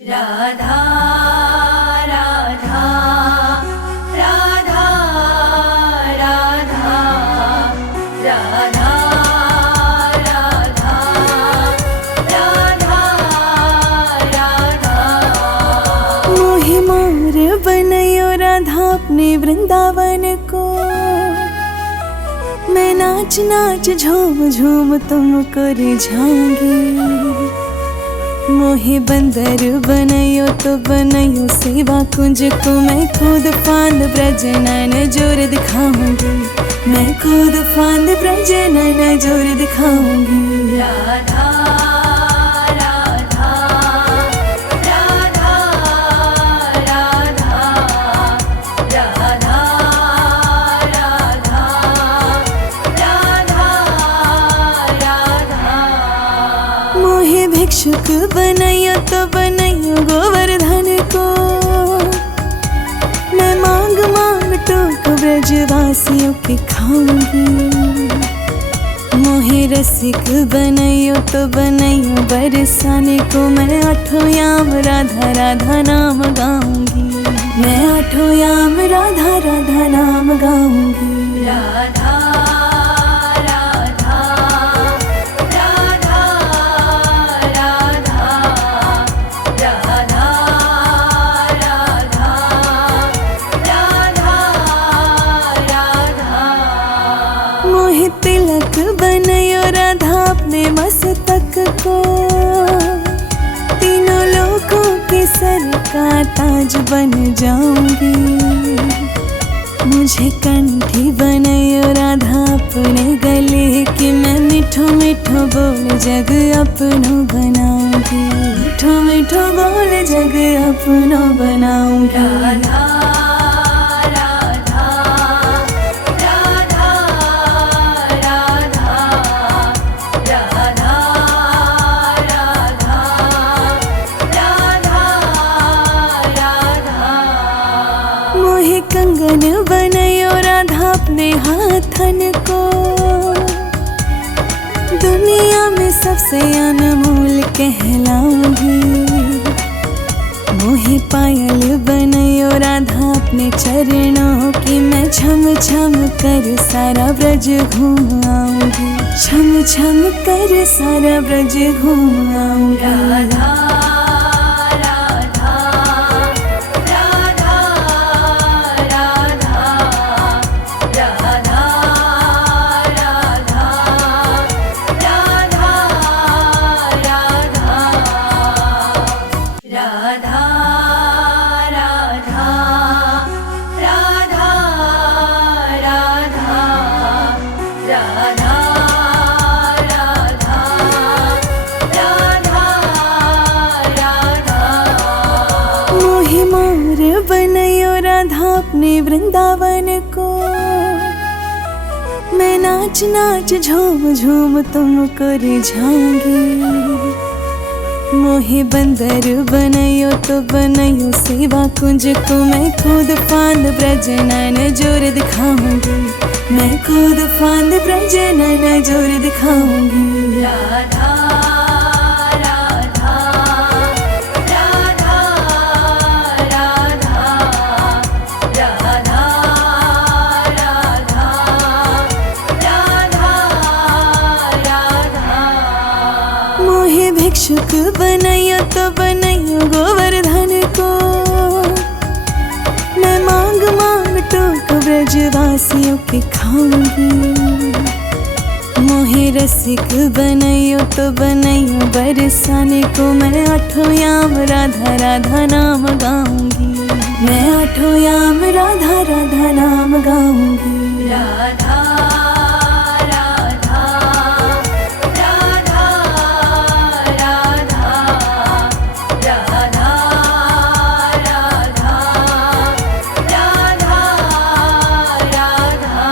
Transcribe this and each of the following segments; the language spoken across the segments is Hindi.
राधा राधा राधा राधा राधा राधा राधा राधा। मोहि मोर बनयो राधा अपने वृंदावन को। मैं नाच नाच झूम झूम तुमको रिझाऊंगी। मोहे बंदर बनयो तो बनयो सेवा कुंज को। मैं खुद फांद ब्रज नैन जोर दिखाऊंगी। मैं खुद फांद ब्रज नैन जोर दिखाऊंगी। राधा राधा राधा राधा राधा राधा राधा राधा। मोहे भिक्षुक बनयो तो बनयो गोवर्धन को। मैं मांग मांग टोक ब्रजवासियों के खाऊंगी। मोहे रसिक बनयो तो बनयो बरसाने को। मैं आठों याम राधा राधा नाम गाऊंगी। मैं आठों याम राधा राधा नाम गाऊंगी। राधा राधा राधा राधा राधा राधा राधा। मोहे तिलक बनयो राधा अपने मस्तक को। तीनों लोगों के सर का ताज बन जाऊंगी। मुझे कंठी बनयो राधा अपने गले की। मैं मिठो मिठो बोल जग अपनो बनाऊंगी। मिठो मिठो बोल जग अपनो बनाऊंगी। राधा राधा राधा राधा राधा राधा राधा। मोहे कंगन बनयो राधा अपने हाथन को। दुनिया में सबसे अनमोल कहलाऊंगी। मोहे पायल बनयो राधा अपने चरणों की। मैं छम छम कर सारा ब्रज घूम आऊंगी। छम छम कर सारा ब्रज घूम आऊंगी। राधा राधा राधा राधा राधा राधा राधा राधा राधा राधा राधा राधा राधा। मोहि मोर बनयो राधा अपने वृंदावन को। मैं नाच नाच झूम झूम तुमको रिझाऊंगी। मोहे बंदर बनयो तो बनयो सेवा कुंज को। मैं खुद फांद ब्रज नैन जोर दिखाऊंगी। मैं खुद फांद ब्रज नैन जोर दिखाऊंगी। राधा राधा राधा राधा राधा राधा राधा। मोहे भिक्षुक बनयो तो बनयो गोवर्धन को। मैं मांग मांग टोक ब्रजवासियों के खाऊंगी। मोहे रसिक बनयो तो बनयो बरसाने को। मैं आठों याम राधा राधा नाम गाऊंगी। मैं आठों याम राधा राधा नाम गाऊंगी। राधा राधा राधा राधा राधा राधा राधा।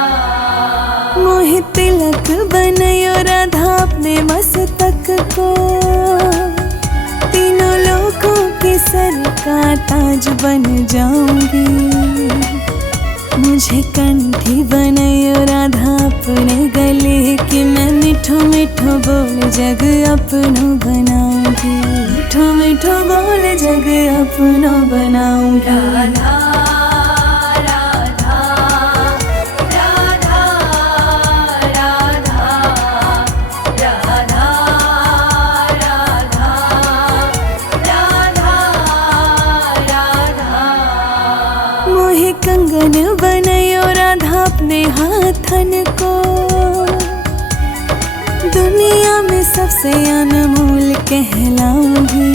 मोहे तिलक बनयो राधा अपने मस्तक को। तीनों लोगों के सर का ताज बन जाऊंगी। मुझे कंठी बनायो राधा अपने गले कि मैं मीठो मीठो बोल जग अपनो बनाऊंगी, मीठो मीठो बोल जग अपनो बनाऊंगी। राधा राधा राधा राधा राधा राधा राधा राधा। मोहे कंगन बनायो राधा अपने हाथन को, दुनिया में सबसे अनमोल कहलाऊंगी।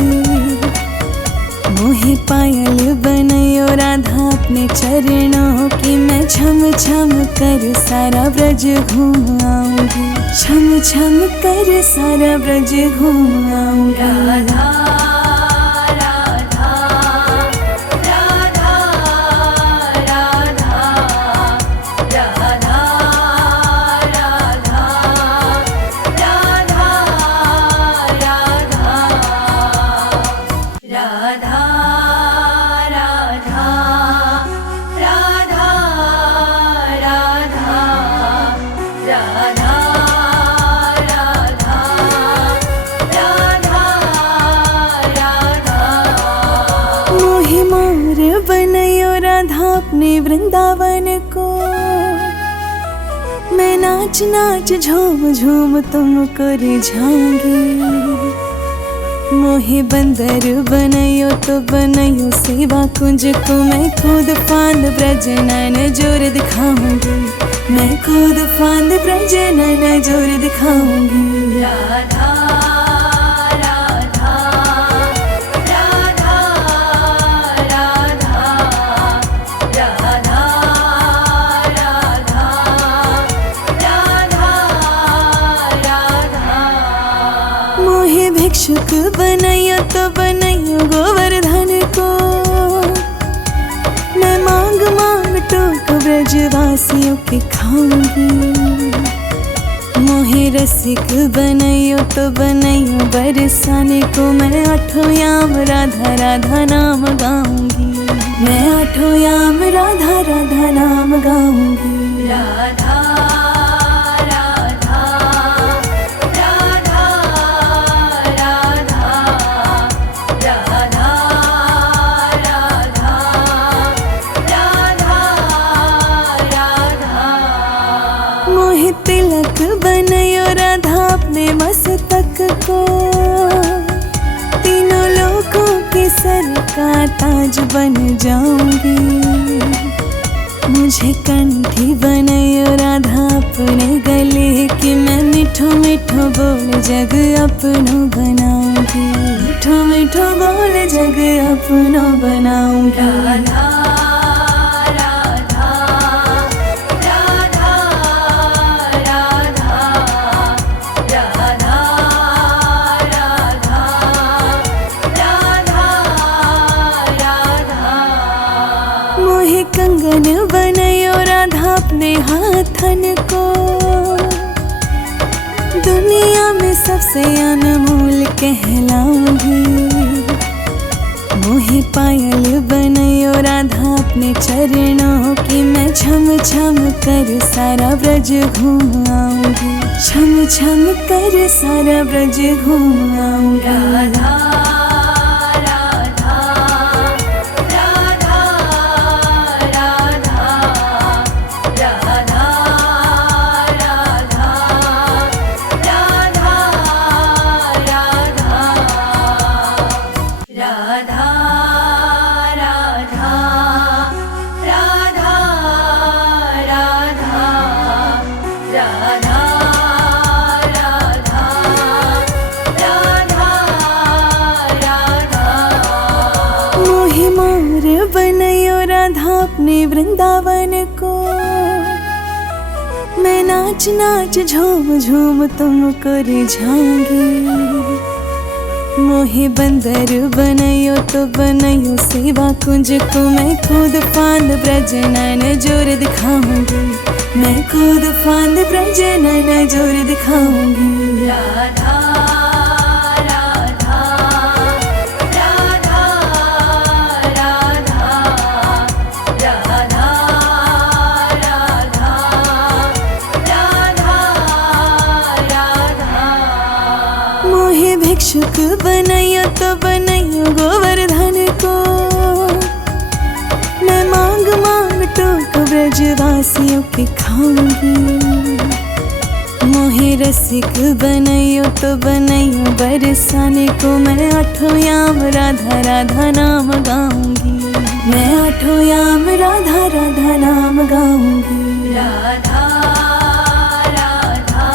मोहे पायल बनायो राधा अपने चरणों की, मैं छम छम कर सारा ब्रज घूम आऊंगी, छम छम कर सारा ब्रज घूम आऊंगी। राधा राधा राधा राधा राधा राधा राधा राधा राधा राधा राधा राधा मोहे मोर बनायो राधा अपने वृंदावन को, मैं नाच नाच झूम झूम तुमको रिझाऊंगी। मोहे बंदर बनायो तो बनायो सेवा कुंज को, मैं खुद फांद ब्रज नैन जोर दिखाऊंगी, मैं खुद फांद ब्रज नैन जोर दिखाऊंगी। राधा राधा राधा राधा राधा राधा राधा। मोहे भिक्षुक बनायो तो बनायो गोवर्धन को, मैं मांग मांग टोक ब्रजवासियों के खाऊंगी। मोहे रसिक बनायो तो बनायो बरसाने को, मैं आठों याम राधा राधा नाम गाऊंगी, मैं आठों याम राधा राधा नाम गाऊंगी। राधा राधा राधा राधा राधा राधा राधा। मोहे तिलक बनायो राधा अपने मस्तक को, तीनों लोगों के सर का ताज बन जाऊंगी। मुझे कंठी बनायो राधा अपने गले कि मैं मीठो मीठो बोल जग अपनो बनाऊंगी, मीठो मीठो बोल जग अपनो बनाऊंगी। राधा राधा राधा राधा राधा राधा राधा। मोहे कंगन बनायो राधा अपने हाथन को, दुनिया में सबसे अनमोल कहलाऊंगी। मोहे पायल बनायो राधा अपने चरणों की, मैं छम छम कर सारा ब्रज घूम आऊंगी, छम छम कर सारा ब्रज घूम आऊंगी। राधा राधा राधा राधा राधा राधा राधा राधा राधा राधा राधा राधा मोहे मोर बनायो राधा अपने वृंदावन को, मैं नाच नाच झूम झूम तुमको रिझाऊंगी। मोहे बंदर बनायो तो बनायो सेवा कुंज को, मैं खुद फांद ब्रज नैन जोर दिखाऊंगी, मैं खुद फांद ब्रज नैन जोर दिखाऊंगी। राधा राधा राधा राधा राधा ब्रजवासियों के खाऊंगी। मोहे रसिक बनैयो तो बनैयो बरसाने को मैं आठों याम राधा राधा नाम गाऊंगी। मैं आठों याम राधा राधा नाम गाऊंगी। राधा राधा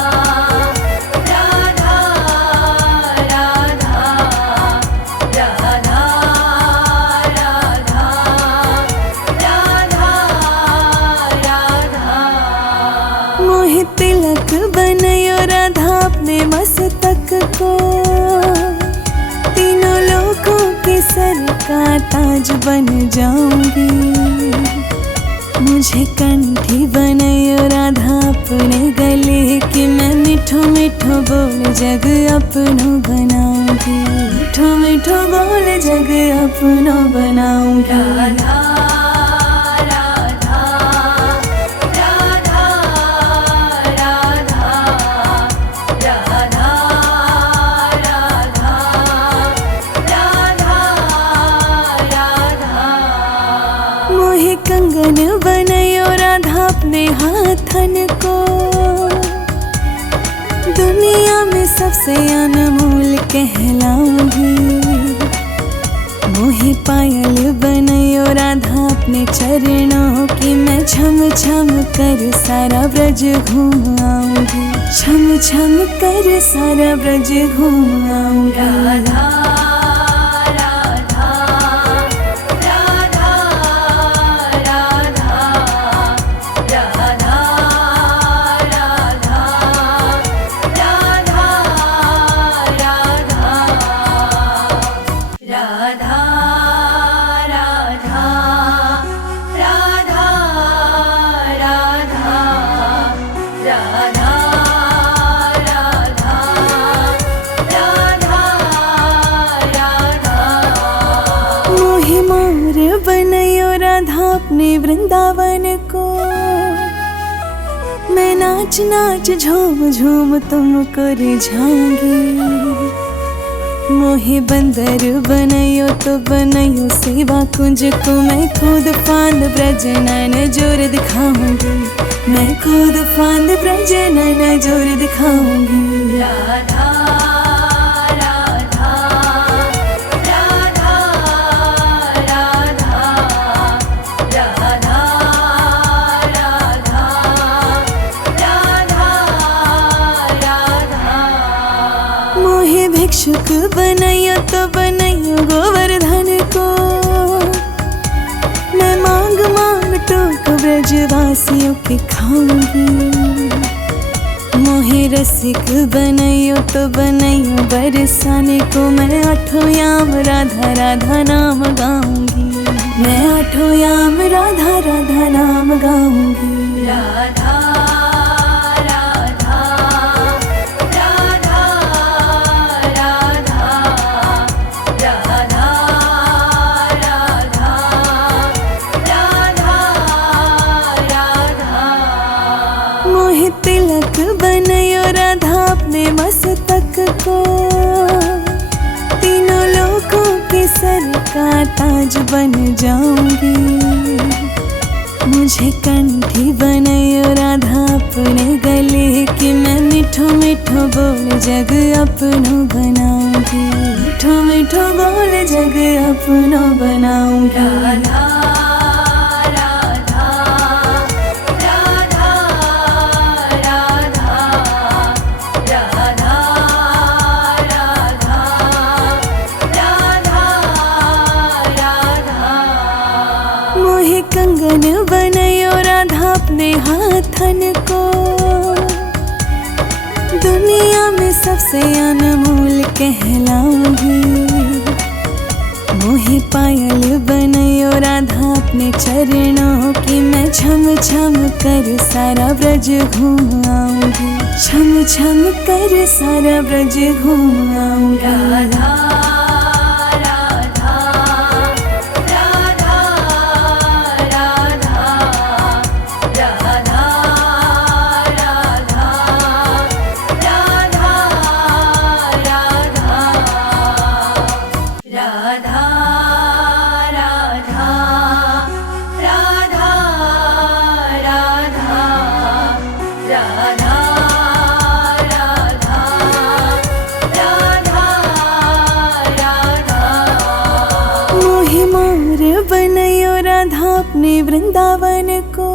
राधा राधा राधा राधा राधा राधा। मोहे तिलक बनैयो राधा अपने मस्तक को। तीनों लोगों के सर का ताज बन जाऊंगी। मुझे कंठी बनैयो राधा अपने गले की। मैं मिठो मिठो बोल जग अपनो बनाऊंगी। मिठो मिठो बोल जग अपनो बनाऊंगी। राधा राधा राधा राधा राधा राधा राधा। मोहे कंगन बनैयो राधा अपने हाथन को। दुनिया में सबसे अनमोल कहलाऊंगी। मोहे पायल बनैयो राधा अपने चरणों की। मैं छम छम कर सारा ब्रज घूम आऊंगी। छम छम कर सारा ब्रज घूम आऊंगी। राधा राधा राधा राधा राधा राधा राधा राधा राधा राधा राधा राधा मोहे मोर बनैयो राधा अपने वृंदावन को। मैं नाच नाच झूम झूम तुमको रिझाऊंगी। मोहे बंदर बनैयो तो बनैयो सेवा कुंज को। मैं खुद फांद ब्रज नैन जोर दिखाऊंगी। मैं खुद फांद ब्रज नैन जोर दिखाऊंगी। राधा राधा राधा राधा राधा राधा राधा। मोहे भिक्षुक बनैयो तो बनैयो गोवर्धन को। मैं मांग मांग टोक ब्रजवासियों के खाऊंगी। मोहे रसिक बनैयो तो बनैयो बरसाने को। मैं आठों याम राधा राधा नाम गाऊंगी। मैं आठों याम राधा राधा नाम गाऊंगी। राधा राधा राधा राधा राधा राधा राधा। मोहे तिलक बनैयो राधा अपने मस्तक को। तीनों लोगों के सर का ताज बन जाऊंगी। मुझे कंठी बनैयो राधा अपने गले की। मैं मिठो मिठो बोल जग अपनो बनाऊंगी। मिठो मिठो बोल जग अपनो बनाऊंगी। राधा राधा राधा राधा राधा राधा राधा। मोहे कंगन बनैयो राधा अपने हाथन को। दुनिया में सबसे अनमोल कहलाऊंगी। मोहे पायल बनैयो राधा अपने चरणों की। मैं छम छम कर सारा ब्रज घूम आऊंगी। छम छम कर सारा ब्रज घूम आऊंगी। राधा राधा राधा राधा राधा राधा राधा राधा राधा राधा मोर बनयो राधा अपने वृंदावन को।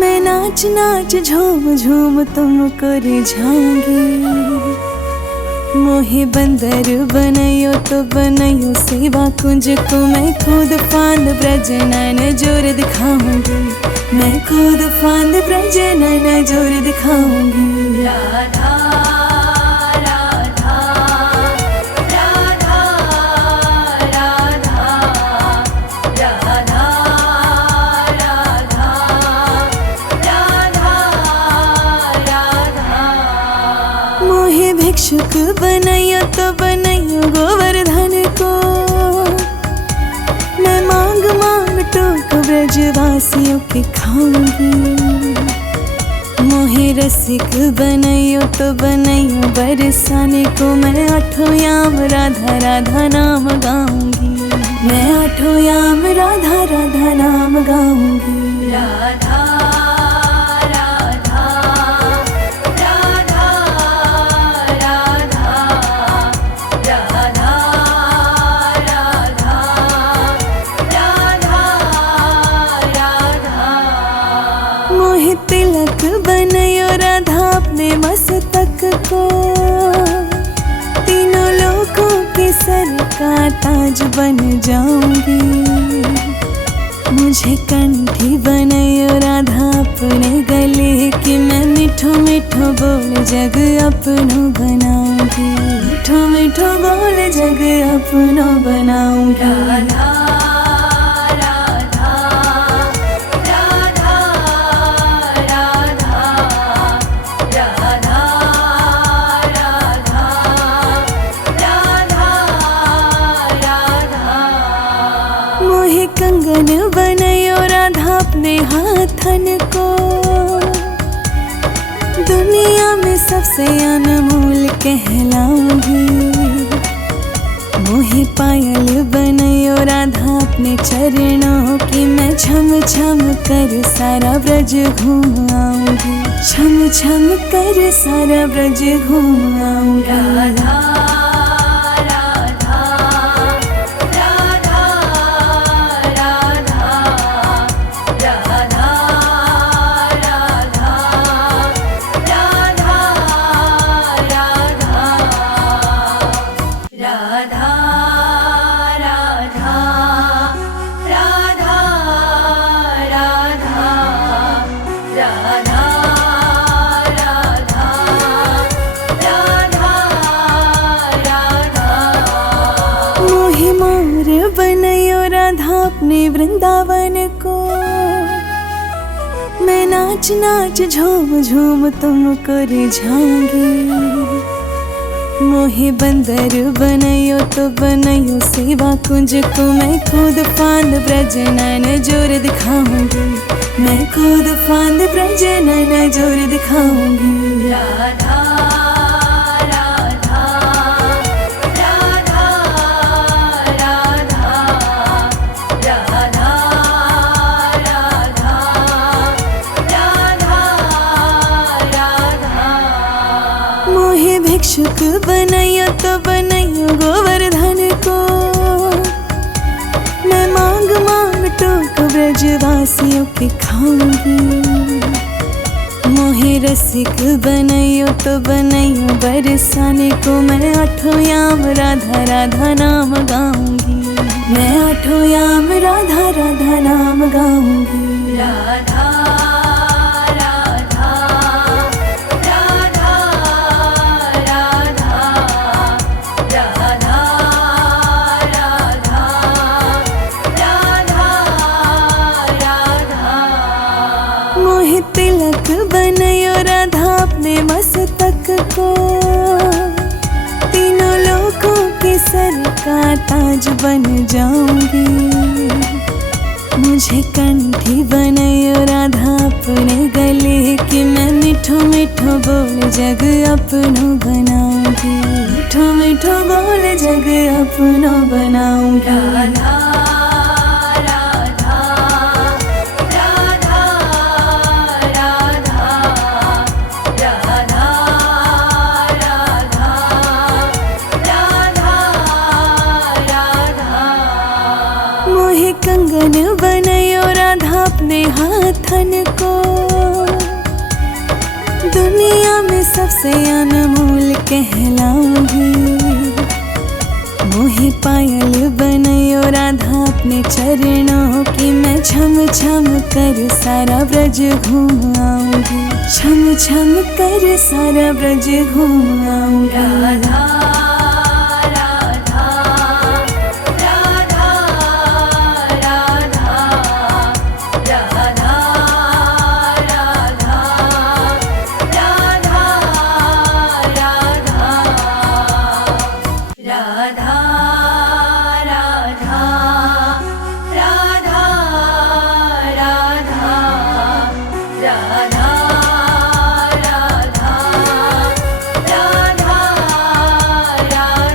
मैं नाच नाच झूम झूम तुमको रिझाऊंगी। मोहे बंदर बनयो तो बनयो सेवा कुंज को। मैं खुद फांद ब्रज नैन जोर दिखाऊंगी। मैं खुद फांद ब्रज नैन जोर दिखाऊंगी। राधा राधा राधा राधा राधा राधा राधा। मोहे भिक्षुक बनयो तो बनयो गोवर्धन को। मैं मांग मांग टोक ब्रजवासियों के खाऊंगी। मोहे रसिक बनयो तो बनयो बरसाने को। मैं आठों याम राधा राधा नाम गाऊंगी। मैं आठों याम राधा राधा नाम गाऊंगी। राधा राधा राधा राधा राधा राधा राधा। मोहे तिलक बनयो राधा अपने मस्तक को। तीनों लोगों के सर का ताज बन जाऊंगी। मुझे कंठी बनयो राधा अपने गले की। मैं मिठो मिठो बोल जग अपनो बनाऊंगी। मिठो मिठो बोल जग अपनो बनाऊंगी। राधा राधा राधा राधा राधा राधा राधा। मोहे कंगन बनयो राधा अपने हाथन को। दुनिया में सबसे अनमोल कहलाऊंगी। मोहे पायल बनयो राधा अपने चरणों की। मैं छम छम कर सारा ब्रज घूम आऊंगी। छम छम कर सारा ब्रज घूम आऊंगी। राधा राधा राधा राधा राधा राधा राधा राधा राधा राधा राधा राधा राधा। मोहे मोर बनयो राधा अपने वृंदावन को। मैं नाच नाच झूम झूम तुमको रिझाऊंगी। मोहे बंदर बनयो तो बनयो सेवा कुंज को। मैं खुद फांद ब्रज नैन जोर दिखाऊंगी। मैं खुद फांद ब्रज नैन जोर दिखाऊंगी। राधा राधा राधा राधा राधा राधा राधा। मोहे भिक्षुक बनयो तो बनयो गोवर्धन को। मैं मांग मांग टोक ब्रजवासियों के खाऊंगी। मोहे रसिक बनयो तो बनयो बरसाने को। मैं आठों याम राधा राधा नाम गाऊंगी। मैं आठों याम राधा राधा नाम गाऊंगी। राधा राधा राधा राधा राधा राधा राधा। मोहे तिलक बनयो राधा अपने मस्तक को। तीनों लोगों के सर का ताज बन जाऊंगी। मुझे कंठी बनयो राधा अपने गले की। मैं मिठो मिठो बोल जग अपनो बनाऊंगी। मिठो मिठो बोल जग अपनो बनाऊंगी। राधा राधा राधा राधा राधा राधा राधा राधा। कंगन बनयो राधा अपने हाथन को, दुनिया में सबसे अनमोल कहलाऊंगी। मोहे पायल बनयो राधा अपने चरणों की, मैं छम छम कर सारा ब्रज घूम आऊंगी, छम छम कर सारा ब्रज घूम आऊंगी। राधा राधा राधा राधा राधा राधा राधा राधा राधा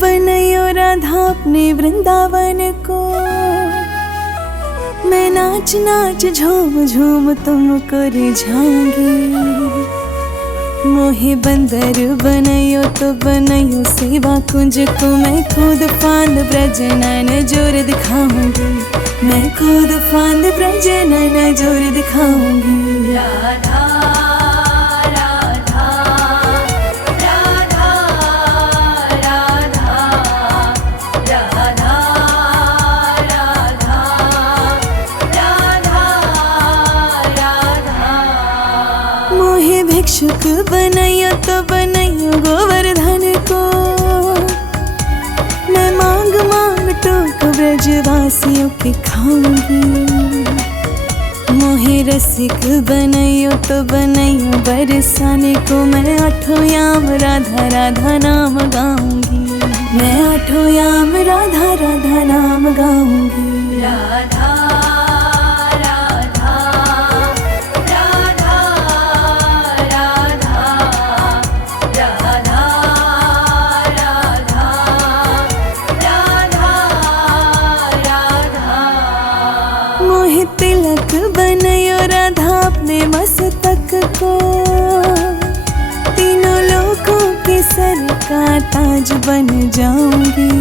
बनयो राधा अपने वृंदावन को, मैं नाच नाच झूम झूम तुमको रिझाऊंगी। मोहे बंदर बनयो तो बनयो सेवा कुंज को, मैं खुद फांद ब्रज नैन जोर दिखाऊंगी, मैं खुद फांद ब्रज नैन जोर दिखाऊंगी। राधा भिक्षुक बनयो तो बनयो गोवर्धन को, मैं मांग मांग टोक ब्रजवासियों के खाऊंगी। मोहे रसिक बनयो तो बनयो बरसाने को, मैं आठों याम राधा राधा नाम गाऊंगी, मैं आठों याम राधा राधा नाम गाऊंगी। राधा तिलक बनयो राधा अपने मस्तक को, तीनों लोगों के सर का ताज बन जाऊंगी।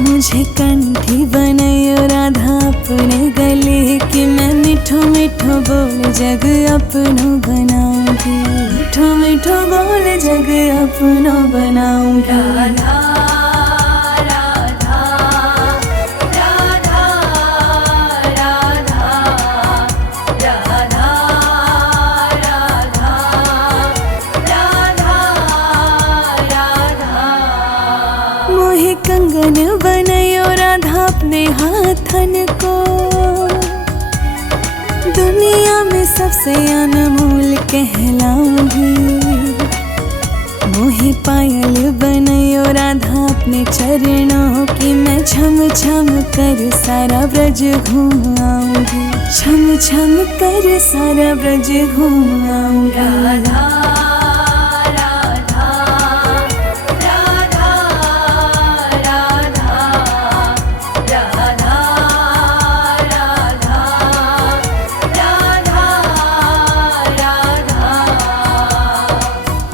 मुझे कंठी बनयो राधा अपने गले की, मैं मिठो मिठो बोल जग अपनो बनाऊंगी, मिठो मिठो बोल जग अपनो बनाऊंगी। राधा कंगन बनयो राधा अपने हाथन को, दुनिया में सबसे अनमोल कहलाऊंगी। मोहे पायल बनयो राधा अपने चरणों की, मैं छम छम कर सारा ब्रज घूम आऊंगी, छम छम कर सारा ब्रज घूम आऊंगी। राधा